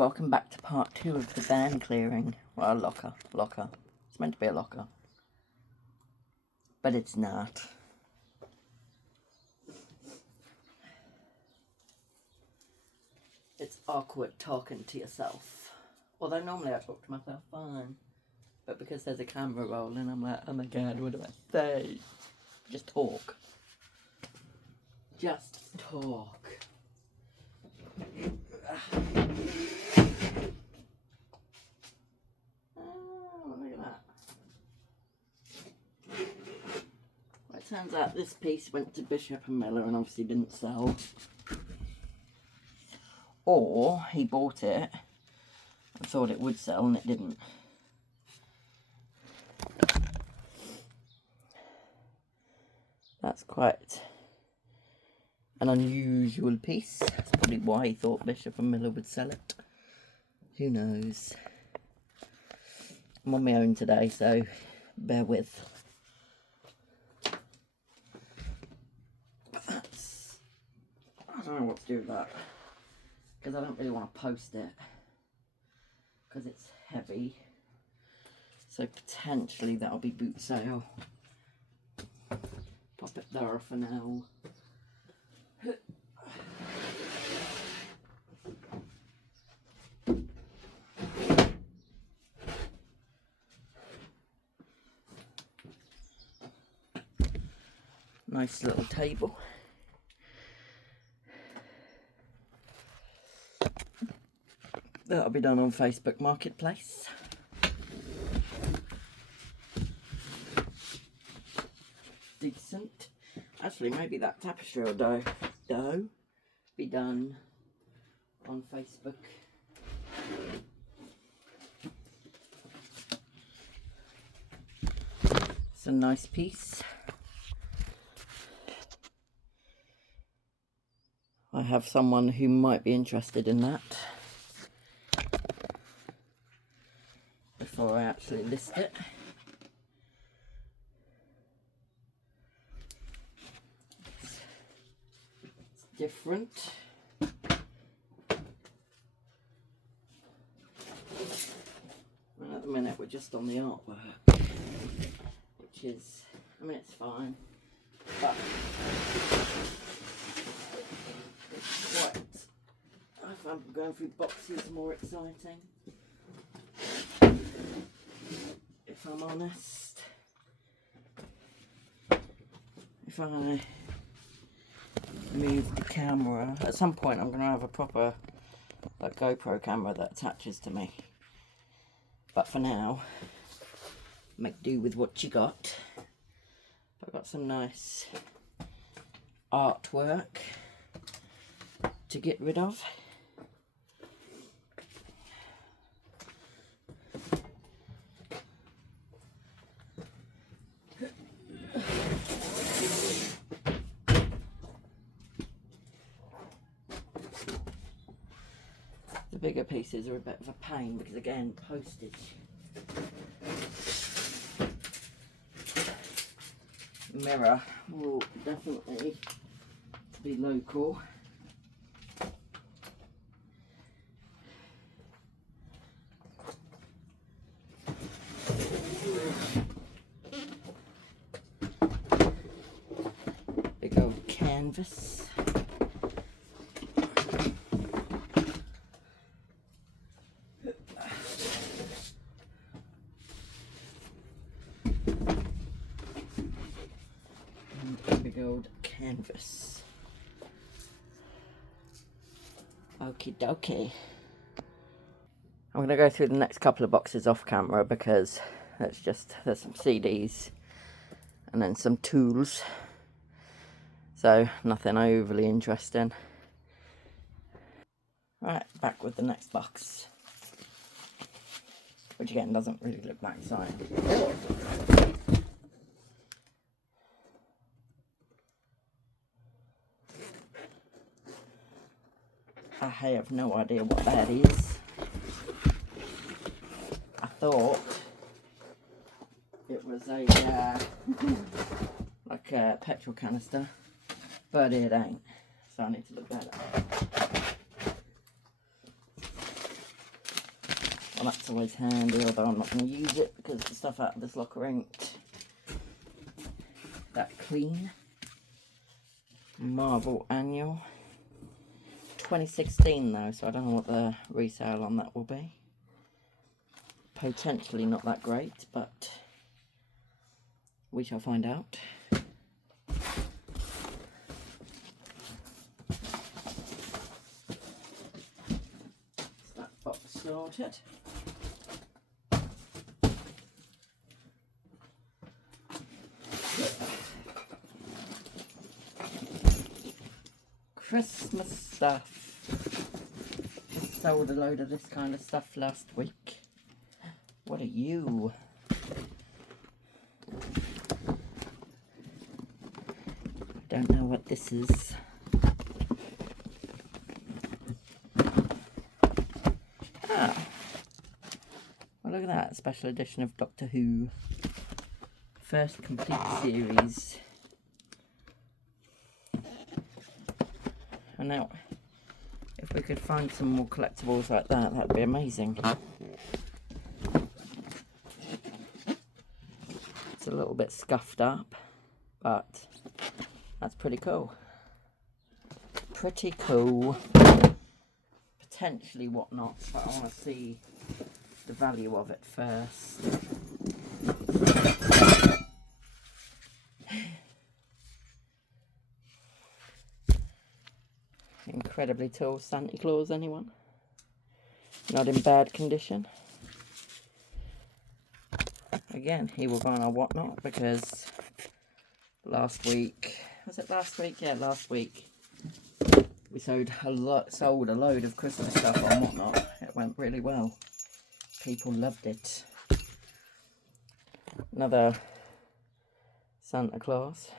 Welcome back to part 2 of the van clearing. Well, locker. It's meant to be a locker. But it's not. It's awkward talking to yourself. Although normally I talk to myself fine. But because there's a camera rolling, I'm like, oh my god, what do I say? Just talk. Just talk. It turns out this piece went to Bishop and Miller and obviously didn't sell. Or he bought it and thought it would sell and it didn't. That's quite an unusual piece. That's probably why he thought Bishop and Miller would sell it. Who knows? I'm on my own today, so bear with. I don't know what to do with that, because I don't really want to post it, because it's heavy, so potentially that'll be boot sale. Pop it there for now. Nice little table. That'll be done on Facebook Marketplace. Decent. Actually, maybe that tapestry will be done on Facebook. It's a nice piece. I have someone who might be interested in that before I actually list it. It's different. And at the minute we're just on the artwork, which is, I mean, it's fine, but what I find going through boxes more exciting, if I'm honest. If I move the camera, at some point I'm going to have a proper like GoPro camera that attaches to me, but for now make do with what you got. I've got some nice artwork to get rid of. The bigger pieces are a bit of a pain because, again, postage. Mirror will definitely be local. Big old canvas. Big old canvas. Okie dokie. I'm going to go through the next couple of boxes off camera because there's some CDs and then some tools. So nothing overly interesting. Right, back with the next box. Which again doesn't really look that exciting. I have no idea what that is. I thought it was a like a petrol canister, but it ain't. So I need to look that up. Well, that's always handy, although I'm not going to use it because the stuff out of this locker ain't that clean. Marvel Annual. 2016 though, so I don't know what the resale on that will be. Potentially not that great, but we shall find out. That box sorted. Christmas stuff. Sold a load of this kind of stuff last week. What are you? Don't know what this is. Ah. Well, look at that. Special edition of Doctor Who. First complete series. And now, if we could find some more collectibles like that, that'd be amazing. It's a little bit scuffed up, but that's pretty cool. Pretty cool. Potentially whatnot, but I want to see the value of it first. Incredibly tall Santa Claus, anyone? Not in bad condition. Again, he will go on our whatnot because last week, was it last week? Yeah, last week we sold a load of Christmas stuff on whatnot. It went really well. People loved it. Another Santa Claus.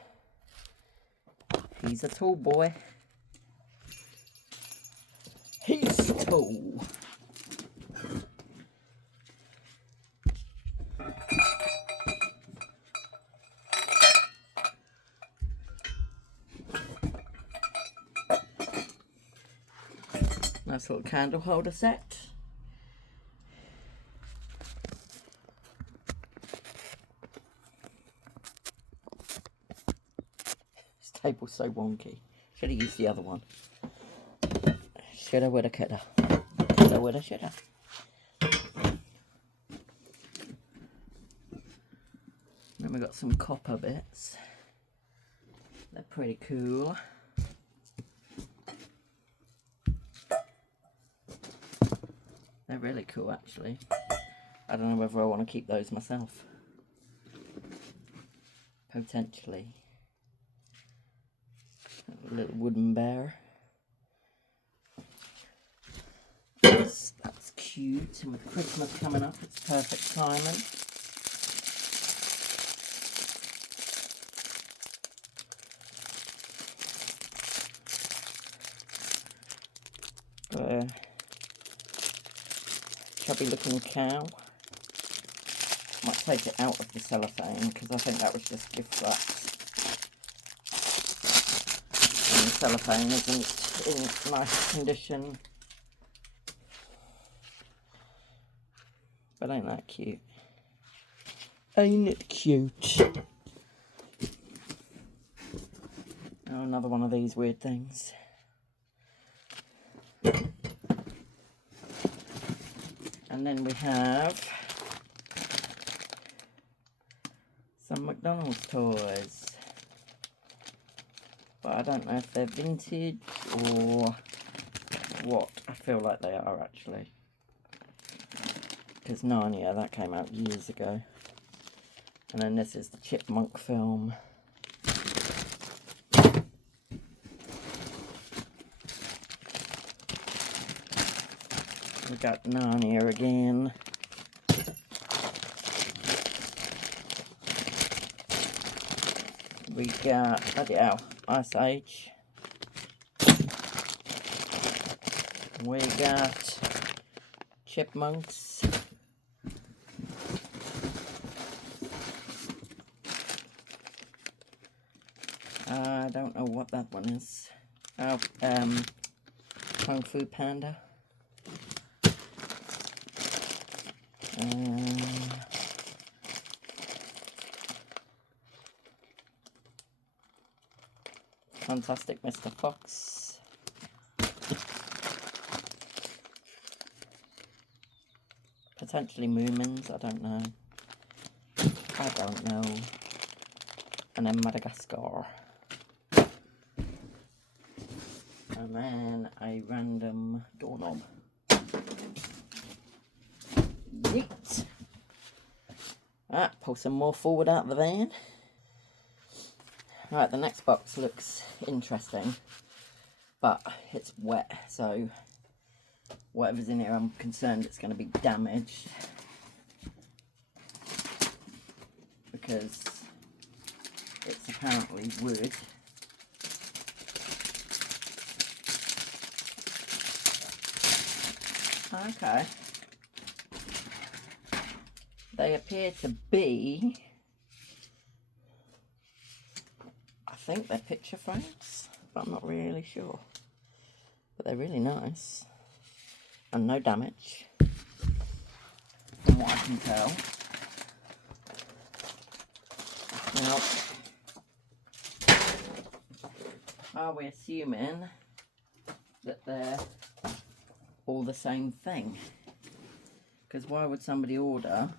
He's a tall boy. He's tall. Nice little candle holder set. This table's so wonky. Should have used the other one. Shoulda, woulda, coulda. Shoulda, woulda, shoulda. Then we got some copper bits. They're pretty cool. They're really cool, actually. I don't know whether I want to keep those myself. Potentially. A little wooden bear. That's cute, and with Christmas coming up, it's perfect timing. Chubby looking cow. Might take it out of the cellophane because I think that was just gift wraps. And the cellophane isn't in nice condition. But ain't that cute? Ain't it cute? Oh, another one of these weird things. And then we have some McDonald's toys. But I don't know if they're vintage or what. I feel like they are, actually. Because Narnia, that came out years ago. And then this is the Chipmunk film. We got Narnia again. We got, bloody hell, Ice Age. We got Chipmunks. I don't know what that one is. Oh, Kung Fu Panda. Fantastic Mr. Fox. Potentially Moomins, I don't know. I don't know. And then Madagascar. And then a random doorknob. Yeet. Right, pull some more forward out of the van. Right, the next box looks interesting, but it's wet, so whatever's in here, I'm concerned it's going to be damaged because it's apparently wood. Okay. They appear to be, I think they're picture frames, but I'm not really sure. But they're really nice. And no damage, from what I can tell. Now, are we assuming that they're all the same thing? Because why would somebody order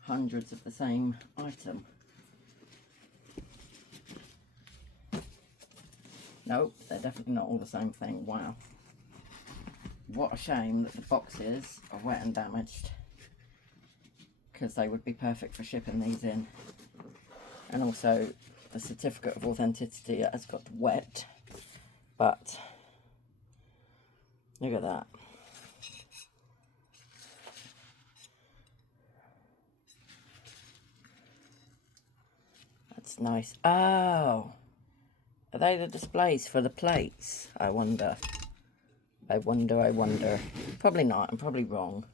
hundreds of the same item? Nope, they're definitely not all the same thing. Wow. What a shame that the boxes are wet and damaged, because they would be perfect for shipping these in. And also the certificate of authenticity has got wet, but look at that. That's nice. Oh, are they the displays for the plates? I wonder. I wonder. Probably not, I'm probably wrong.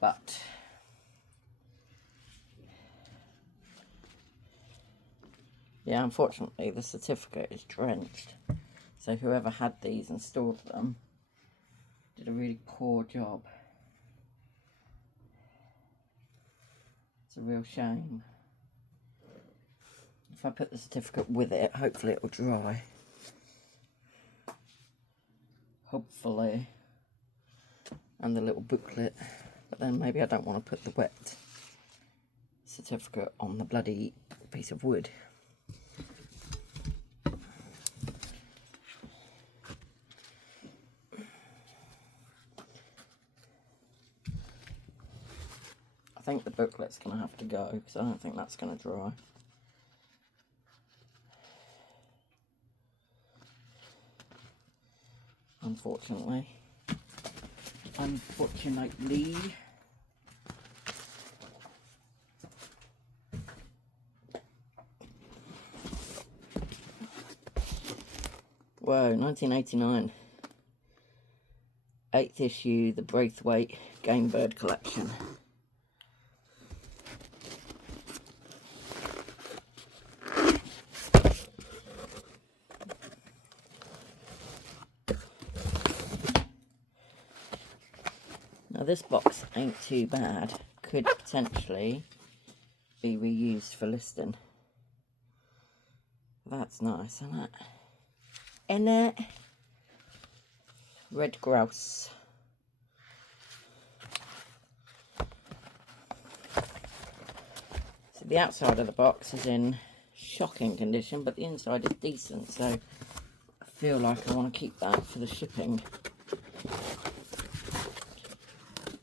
But yeah, unfortunately the certificate is drenched. So whoever had these and stored them did a really poor job. It's a real shame. If I put the certificate with it, hopefully it will dry. Hopefully. And the little booklet. But then maybe I don't want to put the wet certificate on the bloody piece of wood. I think the booklet's going to have to go because I don't think that's going to dry. Unfortunately. Whoa, 1989. 8th issue, the Braithwaite Game Bird Collection. Now this box ain't too bad. Could potentially be reused for listing. That's nice, isn't it? Isn't it? Red grouse. So the outside of the box is in shocking condition, but the inside is decent, so I feel like I want to keep that for the shipping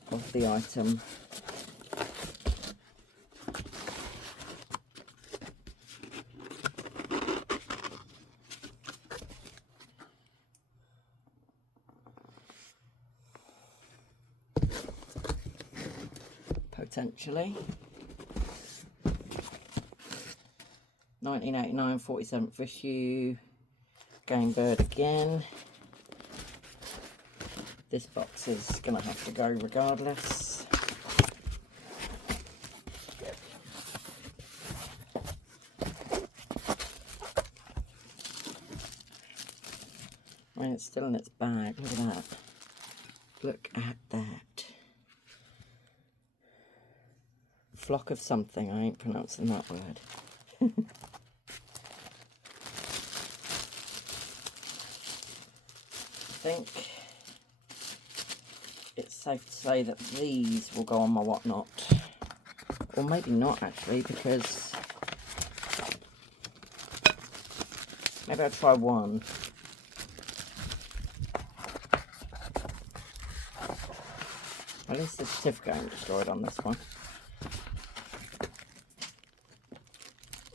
of the item. Potentially. 1989, 47th issue. Game Bird again. This box is going to have to go regardless. I mean, it's still in its bag. Look at that. Look at that. flock of something. I ain't pronouncing that word. I think it's safe to say that these will go on my whatnot. Or maybe not, actually, because maybe I'll try one. At least the certificate ain't destroyed on this one.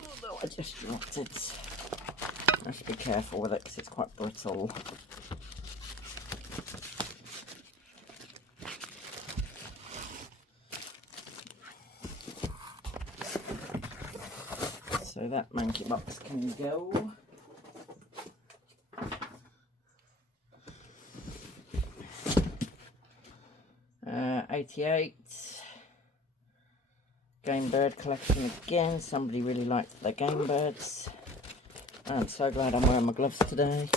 Although I just dropped it. I should be careful with it because it's quite brittle. So that monkey box can go. 88. Game bird collection again. Somebody really liked their game birds. I'm so glad I'm wearing my gloves today.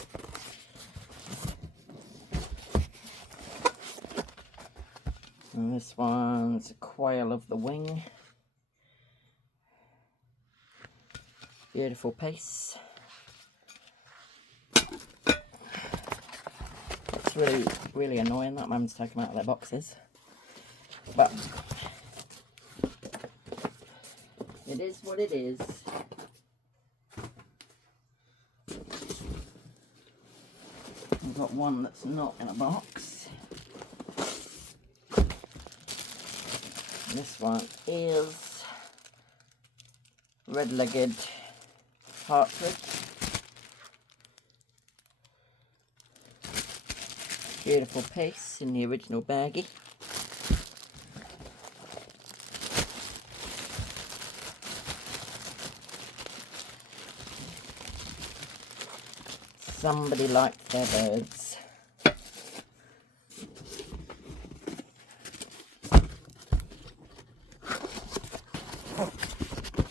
And this one's Quail of the Wing. Beautiful piece. It's really annoying that Mum's taken them out of their boxes. But it is what it is. We've got one that's not in a box. This one is red-legged partridge. Beautiful piece in the original baggie. Somebody liked their birds.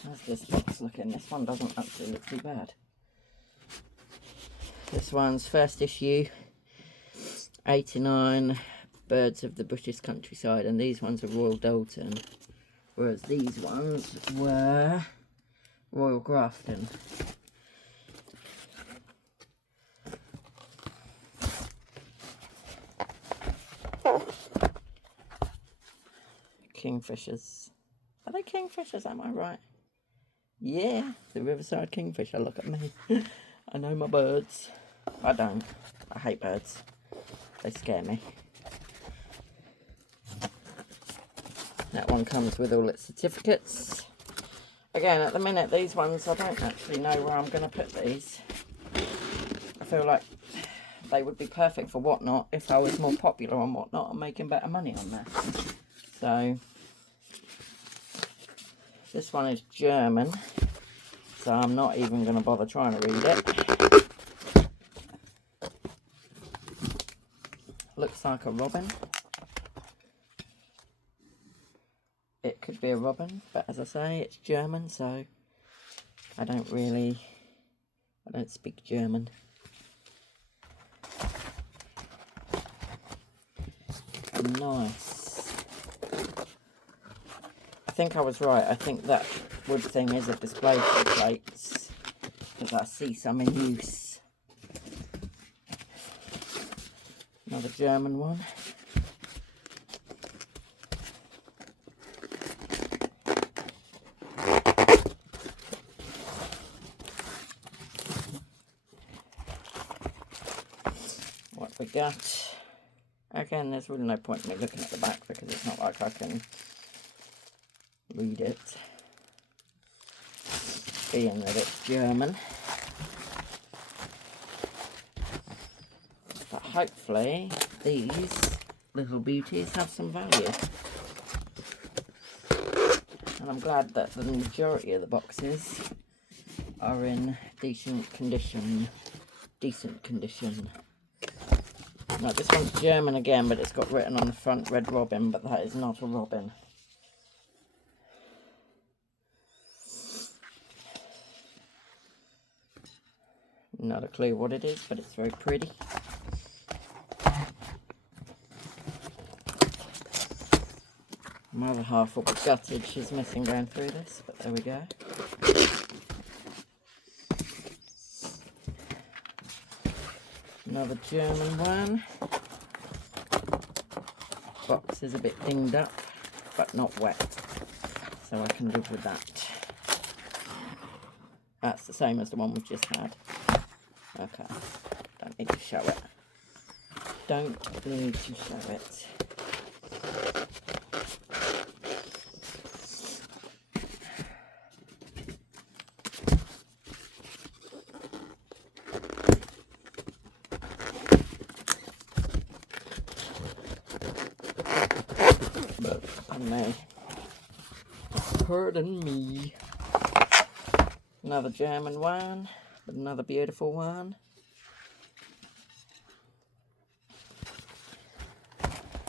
How's this box looking? This one doesn't actually look too bad. This one's first issue, 89 Birds of the British Countryside, and these ones are Royal Dalton, whereas these ones were Royal Grafton. Kingfishers. Are they kingfishers? Am I right? Yeah, the Riverside Kingfisher. Look at me. I know my birds. I don't. I hate birds. They scare me. That one comes with all its certificates. Again, at the minute, these ones, I don't actually know where I'm going to put these. I feel like they would be perfect for Whatnot if I was more popular on Whatnot and making better money on there. So this one is German, so I'm not even going to bother trying to read it. Looks like a robin. It could be a robin, but as I say, it's German, so I don't speak German. Nice. I think I was right. I think that wood thing is a display for plates, because I see some in use. Another German one. What we got? Again, there's really no point in me looking at the back because it's not like I can read it, being that it's German. But hopefully these little beauties have some value. And I'm glad that the majority of the boxes are in decent condition. Now this one's German again, but it's got written on the front Red Robin, but that is not a robin. Not a clue what it is, but it's very pretty. My other half will be gutted. She's missing going through this, but there we go. Another German one. Box is a bit dinged up, but not wet, so I can live with that. That's the same as the one we've just had. Okay, don't need to show it. Don't need to show it. Pardon me. Another German one, but another beautiful one.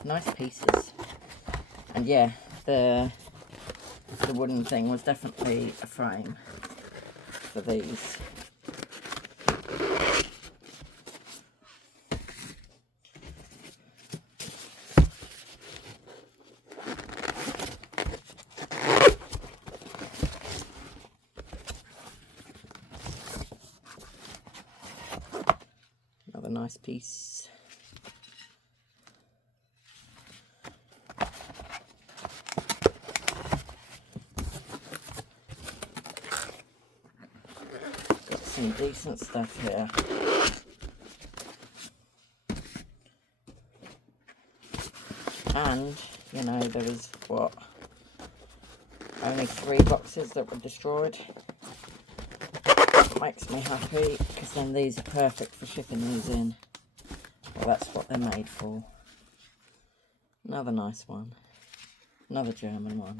Nice pieces. And yeah, the wooden thing was definitely a frame for these. Another nice piece. Got some decent stuff here. And, you know, there was, what, only 3 boxes that were destroyed. Makes me happy, because then these are perfect for shipping these in. Well, that's what they're made for. Another nice one. Another German one.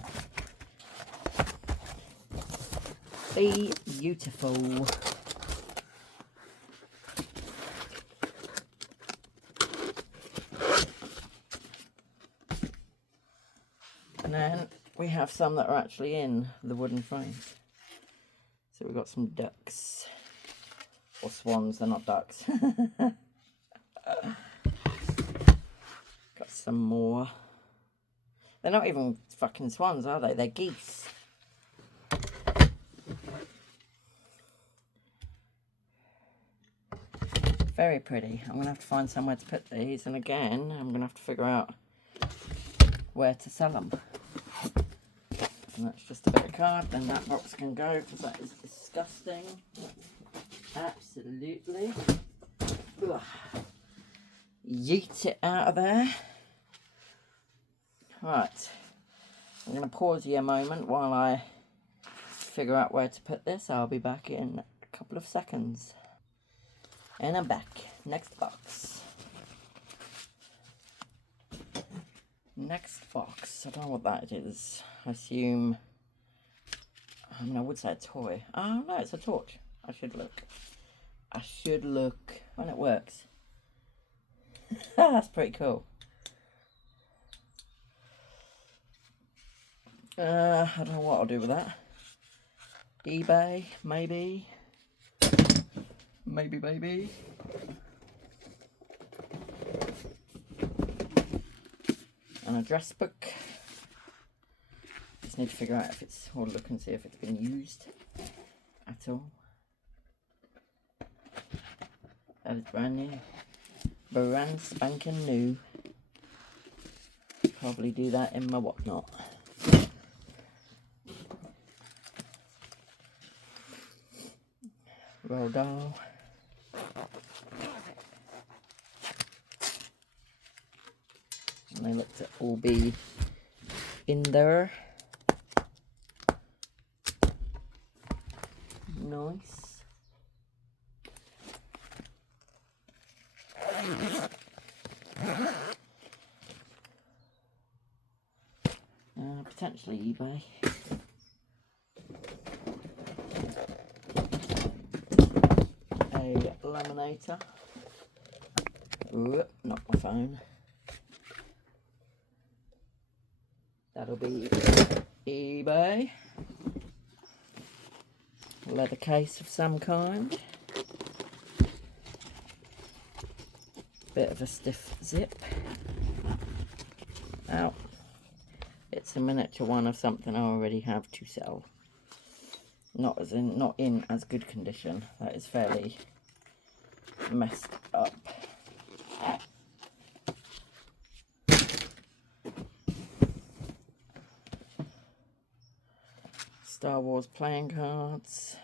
Beautiful. And then we have some that are actually in the wooden frames. So we've got some ducks, or swans, they're not ducks. Got some more. They're not even fucking swans, are they? They're geese. Very pretty. I'm going to have to find somewhere to put these, and again, I'm going to have to figure out where to sell them. And that's just a bit of card, then that box can go, because that is disgusting. Absolutely. Ugh. Yeet it out of there. Right. I'm going to pause you a moment while I figure out where to put this. I'll be back in a couple of seconds. And I'm back. Next box. Next box. I don't know what that is. I assume... I mean, I would say a toy. Oh, no, it's a torch. I should look. I should look when it works. That's pretty cool. I don't know what I'll do with that. eBay, maybe. Maybe. An address book. Just need to figure out if it's, or look and see if it's been used at all. That is brand new. Brand spanking new. Probably do that in my whatnot. Roll doll. And they look to all be in there. Nice. Potentially eBay. A laminator. Ooh, not my phone. That'll be eBay. Leather case of some kind. Bit of a stiff zip. Ow. it's a miniature one of something I already have to sell. Not in as good condition. That is fairly messed up. Star Wars playing cards.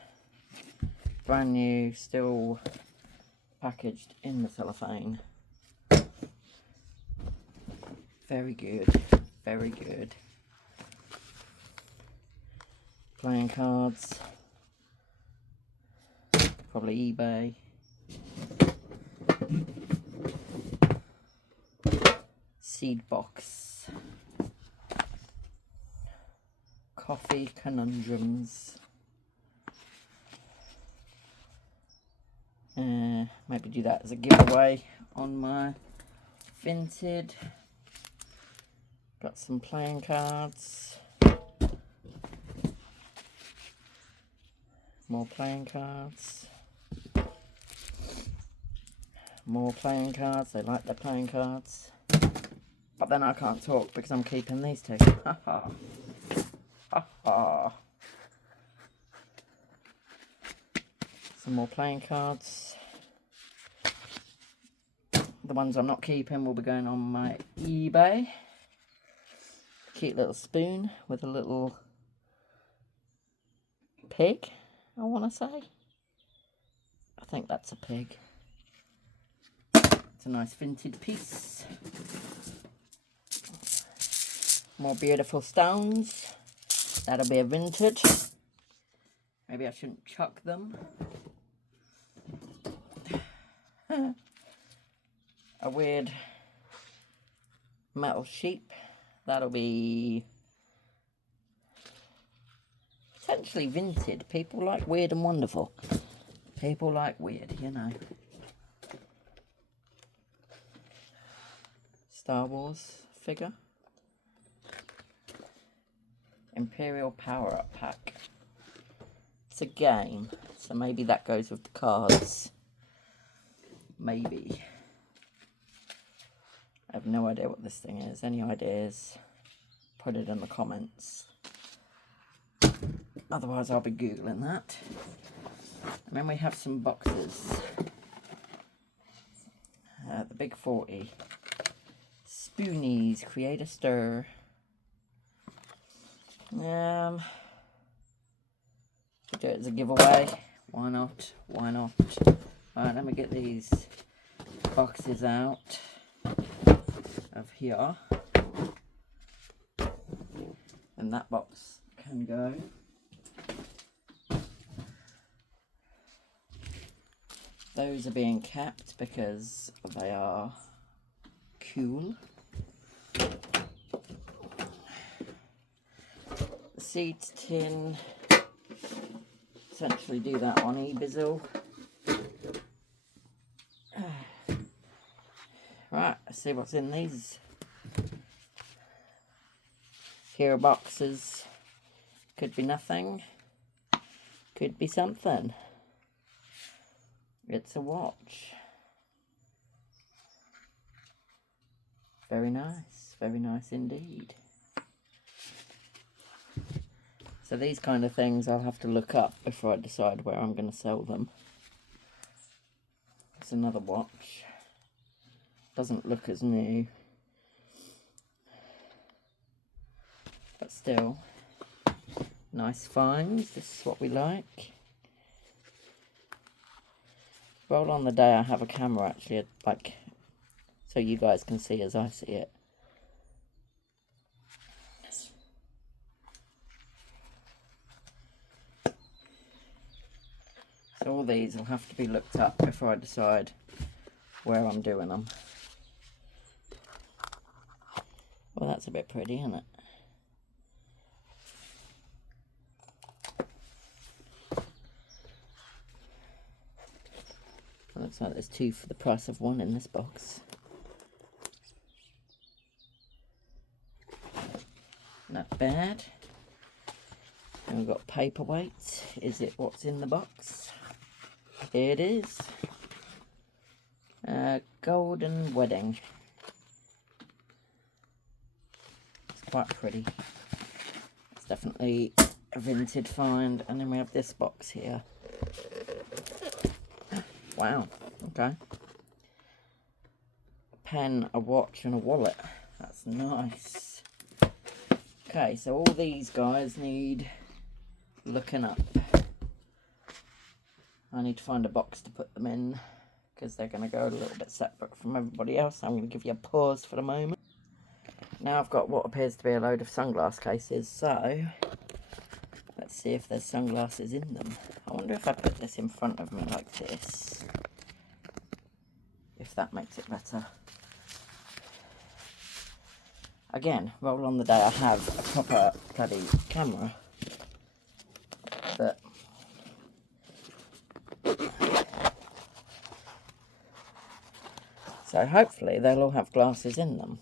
Brand new, still packaged in the cellophane. Very good, very good. Playing cards. Probably eBay. Seed box. Coffee conundrums. Maybe do that as a giveaway on my Vinted. Got some playing cards. More playing cards. More playing cards. They like their playing cards. But then I can't talk because I'm keeping these two. Ha ha. Ha ha. Some more playing cards. The ones I'm not keeping will be going on my eBay. Cute little spoon with a little pig, I want to say. I think that's a pig. It's a nice vintage piece. More beautiful stones. That'll be a vintage. Maybe I shouldn't chuck them. A weird metal sheep. That'll be potentially vintage. People like weird and wonderful. People like weird, you know. Star Wars figure. Imperial power-up pack. It's a game, so maybe that goes with the cards. Maybe. I have no idea what this thing is. Any ideas? Put it in the comments. Otherwise I'll be Googling that. And then we have some boxes. The Big 40. Spoonies, create a stir. Do it as a giveaway. Why not? Why not? Alright, let me get these boxes out of here. And that box can go. Those are being kept because they are cool. The seeds tin. Essentially do that on eBizzle. Right, let's see what's in these. Hero boxes. Could be nothing. Could be something. It's a watch. Very nice indeed. So these kind of things I'll have to look up before I decide where I'm going to sell them. It's another watch. Doesn't look as new. But still, nice finds. This is what we like. Roll on the day I have a camera actually, like, so you guys can see as I see it. So all these will have to be looked up before I decide where I'm doing them. Well, that's a bit pretty, isn't it? Looks like there's two for the price of one in this box. Not bad. And we've got paperweight. Is it what's in the box? Here it is. Golden Wedding. quite pretty. It's definitely a vintage find. And then we have this box here. Wow, okay. A pen, a watch and a wallet. That's nice. Okay, so all these guys need looking up. I need to find a box to put them in because they're going to go a little bit separate from everybody else. I'm going to give you a pause for the moment. Now I've got what appears to be a load of sunglass cases, so let's see if there's sunglasses in them. I wonder if I put this in front of me like this, if that makes it better. Again, roll on the day I have a proper bloody camera, but so hopefully they'll all have glasses in them.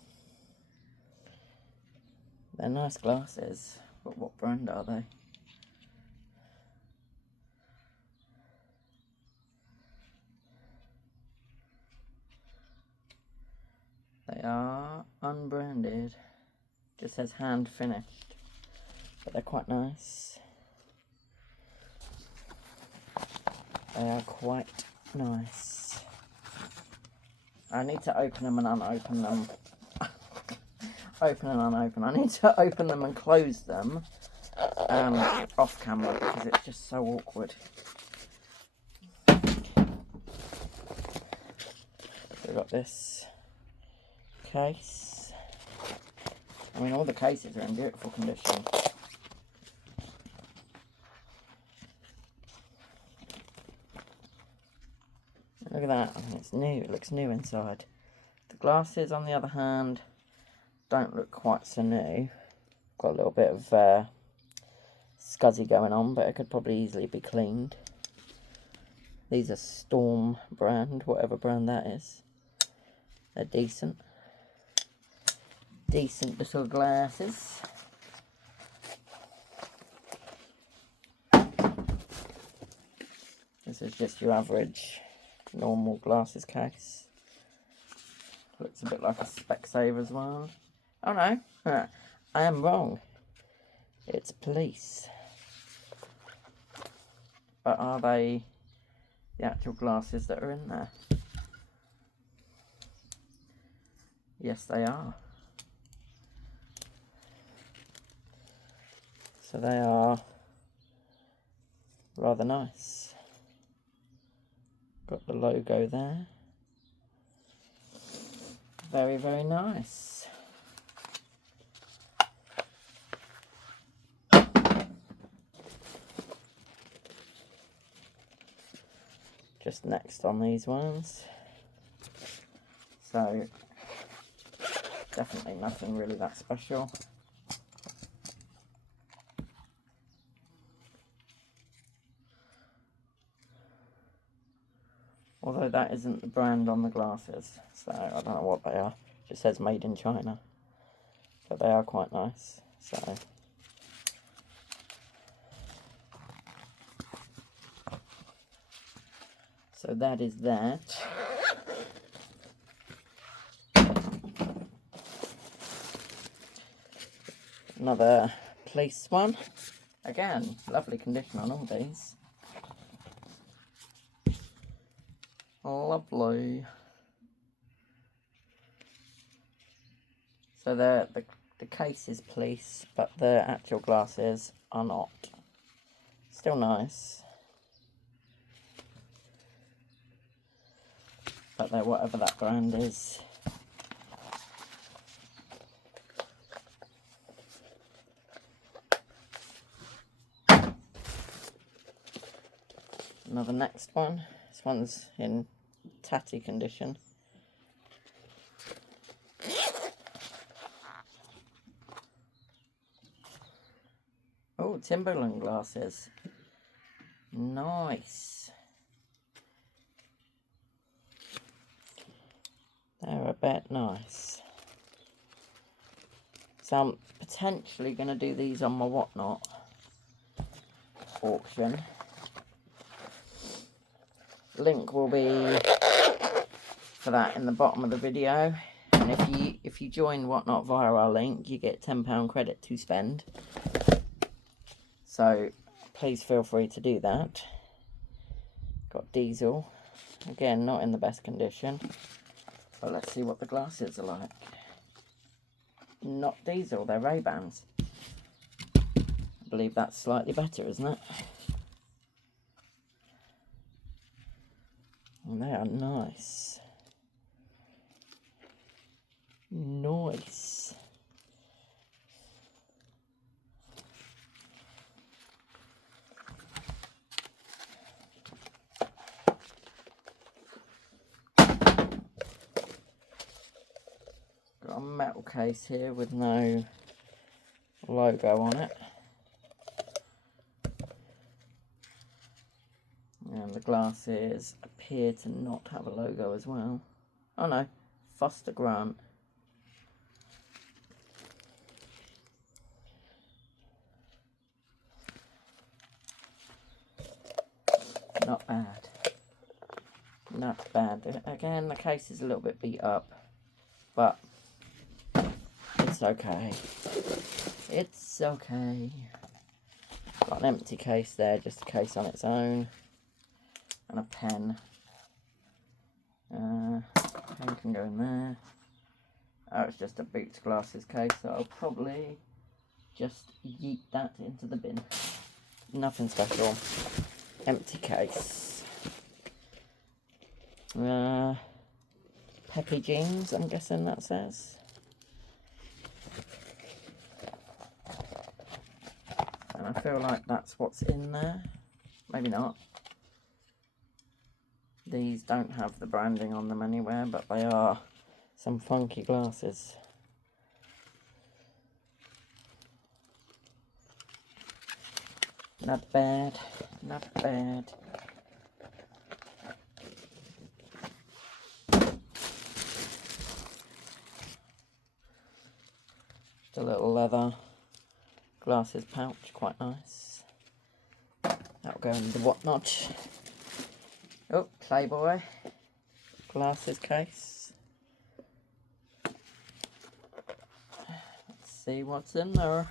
They're nice glasses, but what brand are they? They are unbranded. Just says hand finished, but they're quite nice. They are quite nice. I need to open them and unopen them. Open and unopen. I need to open them and close them off camera because it's just so awkward. We've got this case. I mean, all the cases are in beautiful condition. Look at that. I mean, it's new. It looks new inside. The glasses, on the other hand, don't look quite so new. Got a little bit of scuzzy going on, but it could probably easily be cleaned. These are Storm brand, whatever brand that is. They're decent. Decent little glasses. This is just your average normal glasses case. Looks a bit like a Specsavers one. Oh no, I am wrong. It's police. But are they the actual glasses that are in there? Yes, they are. So they are rather nice. Got the logo there. Very, very nice. Just next on these ones. So, definitely nothing really that special. Although that isn't the brand on the glasses, so I don't know what they are. It just says made in China. But they are quite nice, so. So that is that. Another police one. Again, lovely condition on all these. Lovely. So the case is police, but the actual glasses are not. Still nice. But they're whatever that brand is. Another next one. This one's in tatty condition. Oh, Timberland glasses. Nice. They're a bit nice. So I'm potentially going to do these on my Whatnot auction. Link will be for that in the bottom of the video. And if you join Whatnot via our link, you get £10 credit to spend. So please feel free to do that. Got diesel. Again, not in the best condition. But let's see what the glasses are like. Not diesel, they're Ray-Bans. I believe that's slightly better, isn't it? And they are nice. Nice. Got a metal case here with no logo on it. And the glasses appear to not have a logo as well. Oh no, Foster Grant. Not bad. Not bad. Again, the case is a little bit beat up, but it's okay. It's okay. Got an empty case there, just a case on its own. And a pen. Pen can go in there. Oh, it's just a Boots glasses case, so I'll probably just yeet that into the bin. Nothing special. Empty case. Peppy jeans, I'm guessing that says. And I feel like that's what's in there. Maybe not. These don't have the branding on them anywhere, but they are some funky glasses. Not bad, not bad. Just a little leather glasses pouch, quite nice. That'll go in the Whatnot. Oh, Playboy glasses case. Let's see what's in there.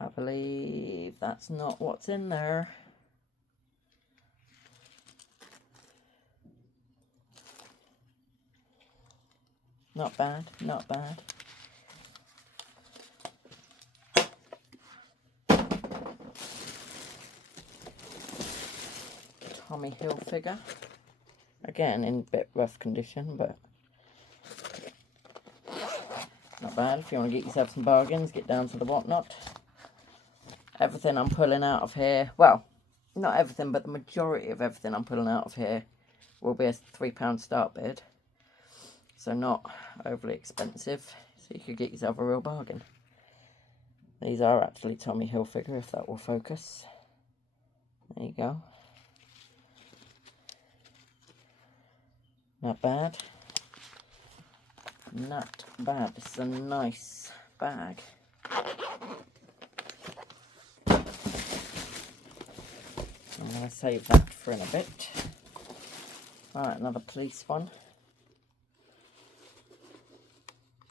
I believe that's not what's in there. Not bad, not bad. Tommy Hilfiger. Again, in a bit rough condition, but not bad. If you want to get yourself some bargains, get down to the Whatnot. Everything I'm pulling out of here, well, not everything, but the majority of everything I'm pulling out of here will be a £3 start bid. So not overly expensive, so you could get yourself a real bargain. These are actually Tommy Hilfiger, if that will focus. There you go. Not bad. Not bad. It's a nice bag. I'm going to save that for in a bit. Alright, another police one.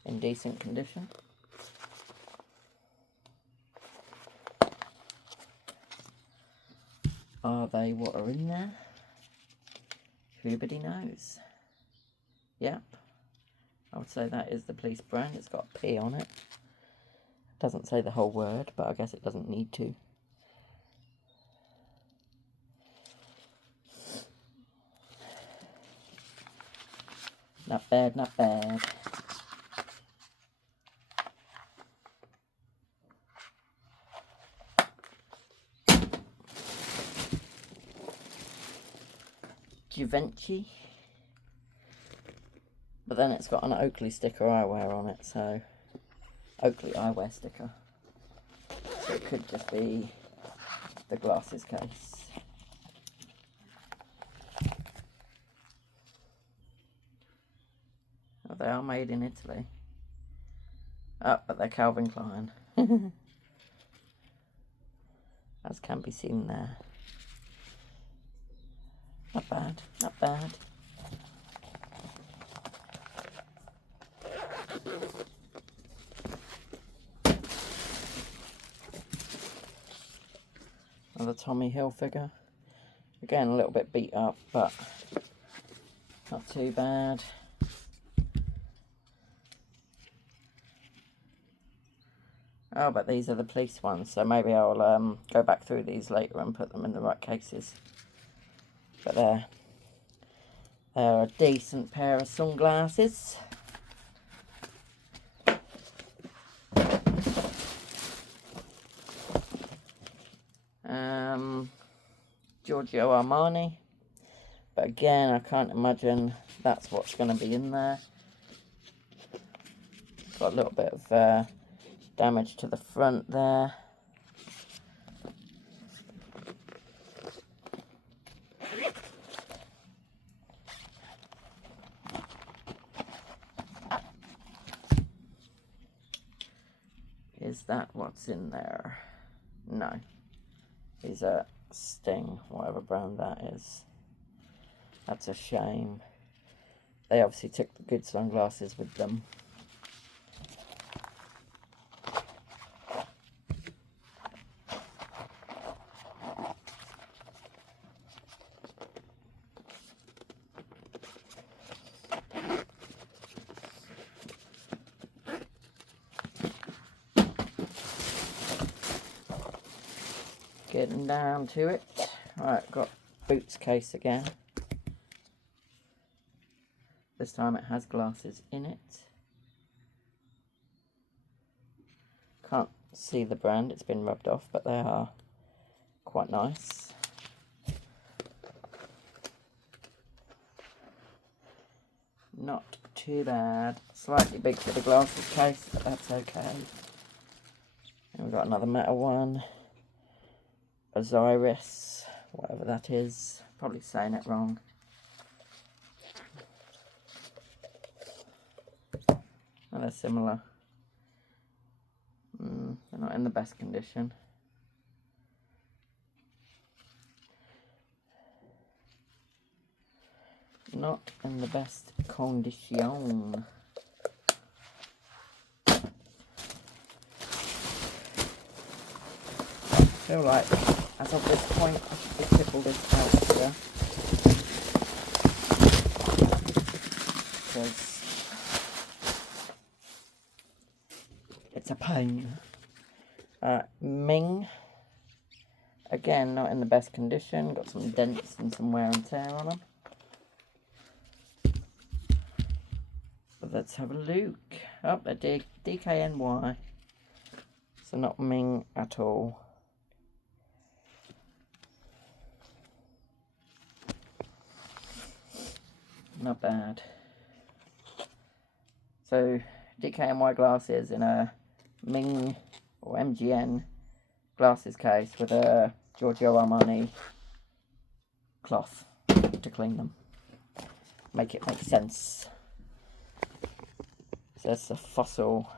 In decent condition. Are they what are in there? Nobody knows. Yep. I would say that is the police brand. It's got a P on it. It doesn't say the whole word, but I guess it doesn't need to. Not bad, not bad. Givenchy. But then it's got an Oakley sticker eyewear on it, so Oakley eyewear sticker. So it could just be the glasses case. Oh, they are made in Italy. Oh, but they're Calvin Klein. As can be seen there. Not bad. bad, not bad. Another Tommy Hilfiger. Again, a little bit beat up, but not too bad. Oh, but these are the police ones, so maybe I'll go back through these later and put them in the right cases. But they're a decent pair of sunglasses. Giorgio Armani. But again, I can't imagine that's what's going to be in there. Got a little bit of damage to the front there. Is that what's in there? No. These are Sting, whatever brand that is. That's a shame. They obviously took the good sunglasses with them. Getting down to it. Right, got Boots case again. This time it has glasses in it. Can't see the brand, it's been rubbed off, but they are quite nice. Not too bad. Slightly big for the glasses case, but that's okay. And we've got another metal one. Osiris, whatever that is. Probably saying it wrong. Oh, they're similar. They're not in the best condition. Not in the best condition. I feel like, as of this point, I should be tippled this out here. Because it's a pain. Ming. Again, not in the best condition. Got some dents and some wear and tear on them. But let's have a look. Oh, they're DKNY. So not Ming at all. Not bad. So DKNY glasses in a Ming or MGN glasses case with a Giorgio Armani cloth to clean them. Make it make sense. So that's a Fossil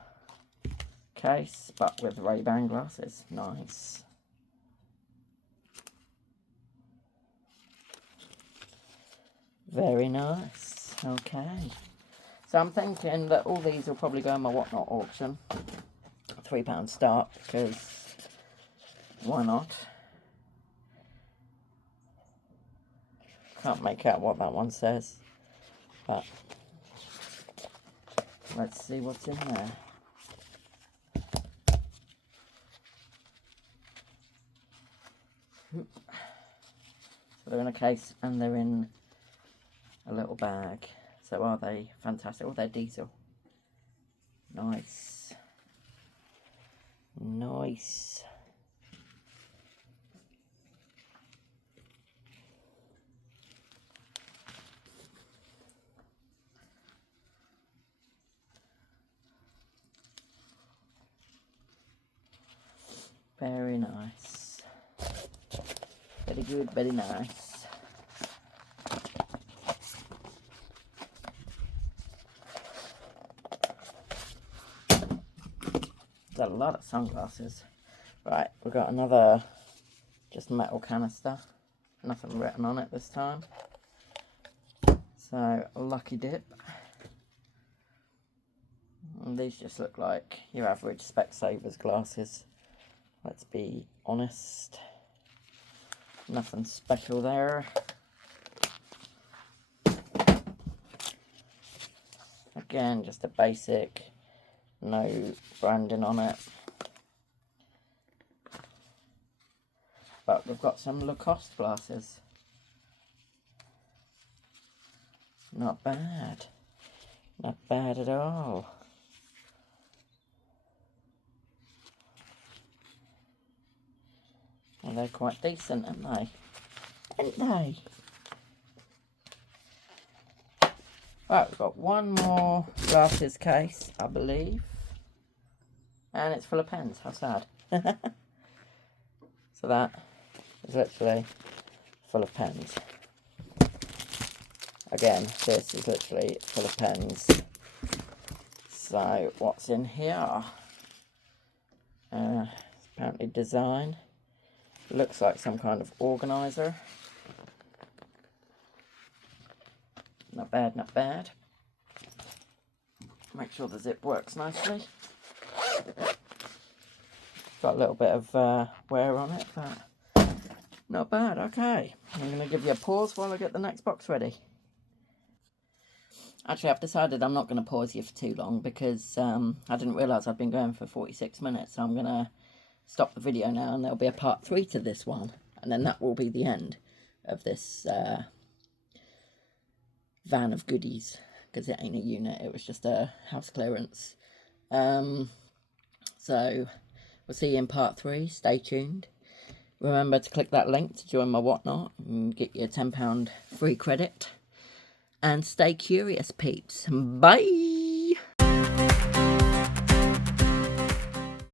case, but with Ray-Ban glasses. Nice. Very nice. Okay. So I'm thinking that all these will probably go in my Whatnot auction. £3 start, because why not? Can't make out what that one says, but let's see what's in there. So they're in a case and they're in a little bag. So are they fantastic? Oh, they're diesel. Nice. Nice. Very nice. Very good, very nice. Got a lot of sunglasses. Right, we've got another just metal canister. Nothing written on it this time. So, Lucky Dip. And these just look like your average Specsavers glasses. Let's be honest. Nothing special there. Again, just a basic, no branding on it. But we've got some Lacoste glasses. Not bad. Not bad at all. And they're quite decent, aren't they? Aren't they? Right, we've got one more glasses case, I believe. And it's full of pens. How sad. So that is literally full of pens. Again, this is literally full of pens. So, what's in here? Apparently design. Looks like some kind of organizer. Not bad, not bad. Make sure the zip works nicely. Got a little bit of wear on it, but not bad. Okay, I'm going to give you a pause while I get the next box ready. Actually, I've decided I'm not going to pause you for too long because I didn't realise I'd been going for 46 minutes. So I'm going to stop the video now and there'll be a part 3 to this one. And then that will be the end of this van of goodies, because it ain't a unit, it was just a house clearance. So we'll see you in part 3. Stay tuned. Remember to click that link to join my whatnot and get your £10 free credit. And stay curious, peeps. Bye!